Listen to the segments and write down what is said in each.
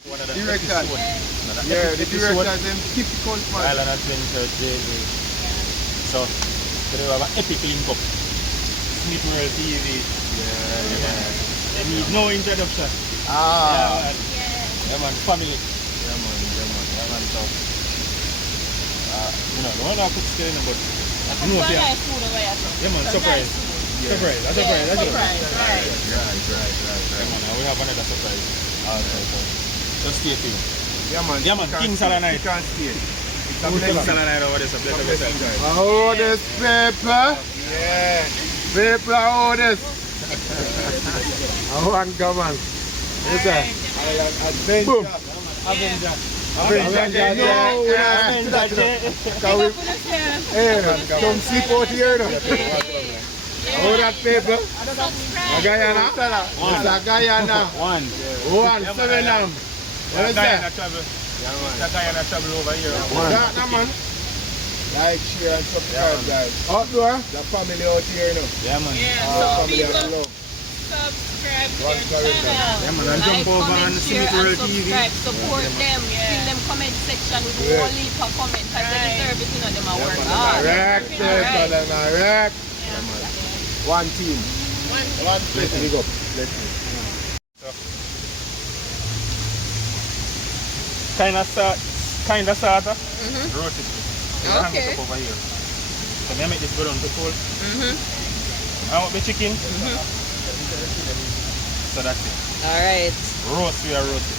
Director. Yeah, the director is typical for Island Adventure JV. So, today we have an epic link up. Smith World TV. Yeah. Need no introduction. Yeah, man, family. Yeah, man. So, you know, the one I could stay in, but you know, yeah, man, surprise. Surprise. That's surprise. Right. Yeah, man, we have another surprise. Just stay tuned. Yeah, man, King Salanite. Can't stay. King Salanite over there, so bless yourself. Oh, this paper. Yeah. Paper, oh, this. I want come on. What's that? Boom. Avenger. Don't sleep out here, no. Oh, that paper. A Guyana. It's a Guyana. One. 7 What is that? The Guyana travel over here. That, man. Like, share, and subscribe, guys. Outdoor? The family out here, you know. Yeah, man. So family out people love. subscribe to their channel. Yeah, man, and jump over and Smith World TV. Support them. Fill them comment section with one leap of comment. Because they deserve it, you know, them are work hard. Correct. One team. One team. Big up. Let's see. Kind of sort of. Roasted. Okay. Over here. So I make this go down to cold. I want the chicken. So that's it. Alright. Roast, we are roasted.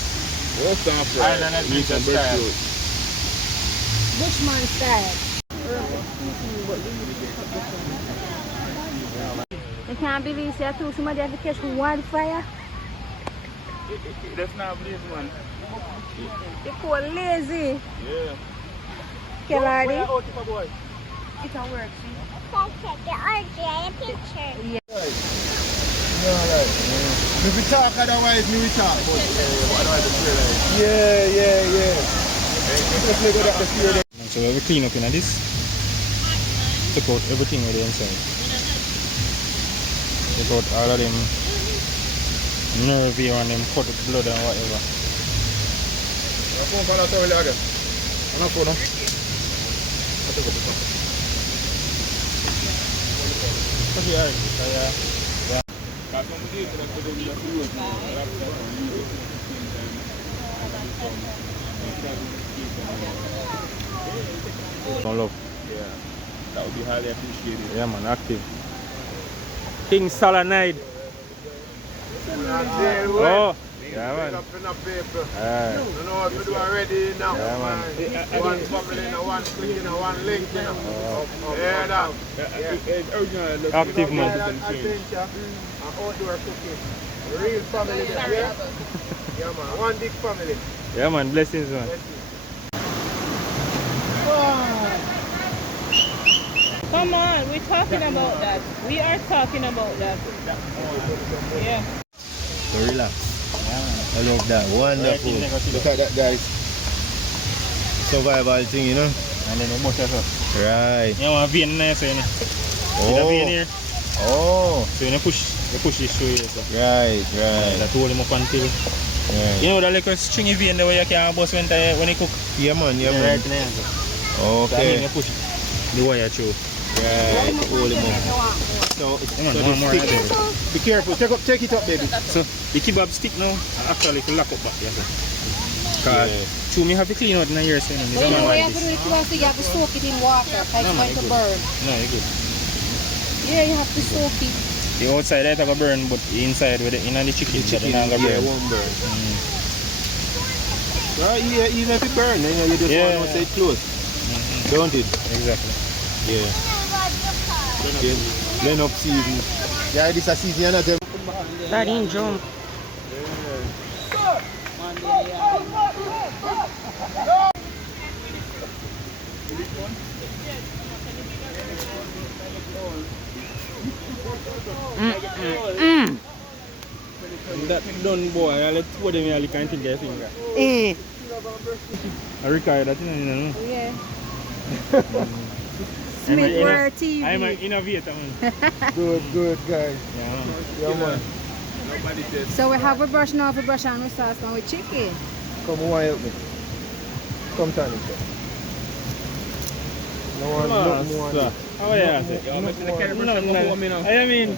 Roast and fry. Island Adventure style. Bushman style. I can't believe you threw somebody have to catch wildfire. That's not blaze, man. You're cool lazy. Yeah. Kellardy. It can work. Yeah. If we talk otherwise, we talk. Yeah. So we have a clean up in this. Take out everything with the inside. Take out all of them nerve here and them cut blood and whatever. Don't love. Yeah, that would be highly appreciated. Yeah, man, active. King Salanite. Oh, yeah, man. I don't know what we do already now. Yeah, man. One family, one click, one link. Yeah, that. Active, man. Adventure and outdoor cooking. Real family there, yeah? Yeah, man. One big family. Yeah, man. Blessings, man. Come on, we're talking about that. We are talking about that. Yeah. So relax. Yeah. I love that. Wonderful. Look at that, guys. Survival thing, you know? And then the butter up. Right. You want a vein nice, you know? See the vein here? Oh. So you push this through here. So. Right. That hold him up until. Right. You know that little stringy vein the way you can bust when you cook? Yeah, man. Right in there. Okay. So you push the wire through. Right. Hold him up. So be careful. Take it up, baby. So the kebab stick now actually to lock up back. Yes, because to me have to clean out in a year. So But you know what you have to do if you want to, you have to soak it in water. It's going to burn. No, you're good. Yeah, you have to soak it. The outside it's going to burn, but the inside with the inner the chicken won't burn. Well, yeah, even if it burn, you just want to say it close. Don't it? Exactly. Yeah. Blend up season. Yeah, this is a season, you know. That ain't jump. That done boy, let's put them here, can't think their finger. I record that, you know. Yeah. Smith World TV. I'm an innovator, man. Good, guys. Yeah, man. So we have a brush now, we brush on with sauce now with chicken. Come, who want to help me? Come, Tony. No one, no more. How are you? I mean,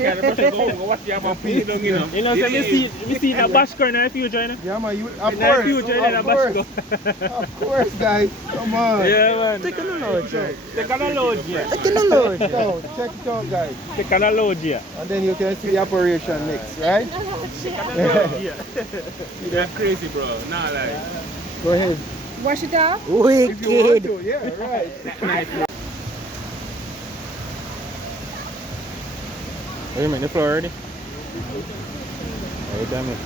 what you have a pee down, you know? You know, so we see the bash corner in the future, you know? Yeah, man, you, In the future, in the bash. Of course, guys. Come on. Yeah, man. Take a load, yeah. Take a load, yeah. Take a load. Check it out, guys. Take a load, yeah. And then you can see the operation next, right? Take a load, yeah. That's crazy, bro. Nah, like. Go ahead. Wash it off? If you want to, yeah, right. Nice. Are you making the floor already? Wait a minute.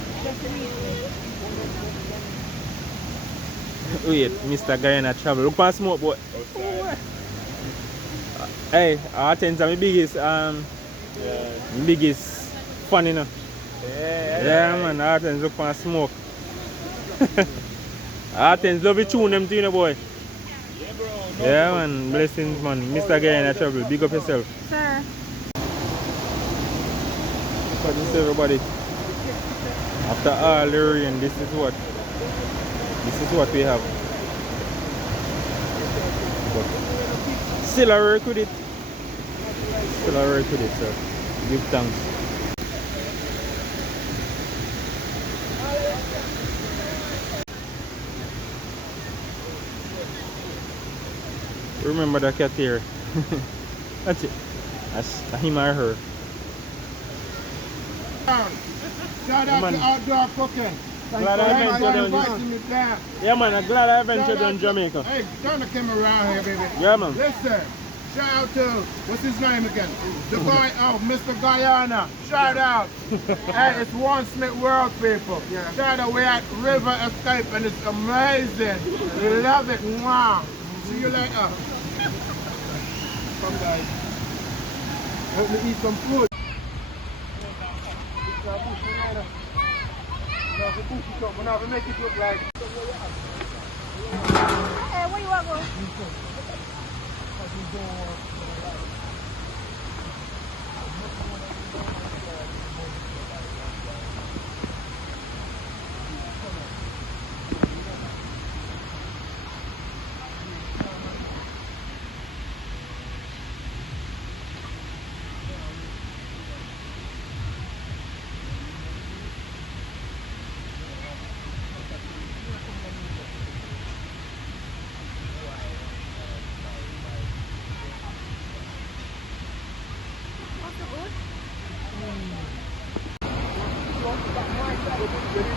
Wait, Mr. Guyana travel. Look for smoke, boy. Hey, I attend to my biggest fun, you know. Yeah, man, I attend look for smoke. I attend love you tune them to you know, boy. Yeah, man, blessings, man. Mr. Guyana travel. Big up yourself. Sir. This everybody, after all the rain, this is what we have. But still I work with it. So give thanks. Remember the cat here. That's it. That's him or her. Shout out to Outdoor Cooking. Glad I ventured me down. Yeah, man, I'm glad I ventured on Jamaica. Hey, turn the camera around here, baby. Yeah, man. Listen, shout out to, what's his name again? The guy, Mr. Guyana. Shout out. Hey, it's One Smith World, people. Yeah. Shout out, we're at River Escape, and it's amazing. We love it. Wow. See you later. Come, guys. Help me eat some food. We're not gonna make it look like. Hey, where you want to go?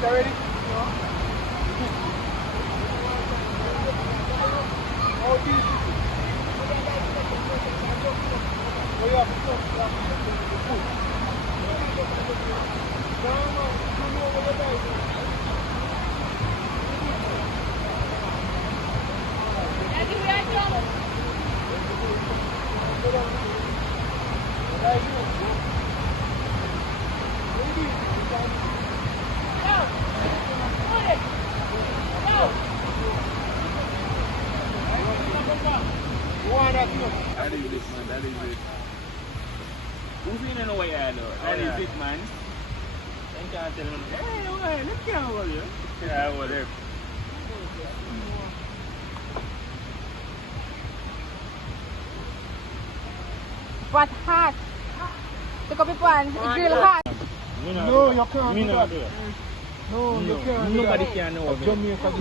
Already? That is it, man. That is it. Who's in the way, though? That is it, man. Thank you, tell him. Hey, let's get over here. Yeah, over there. But hot. Take up your pan. It's real hot. No, you can't. Me not do it. No, you can't. Nobody can know. Jamaica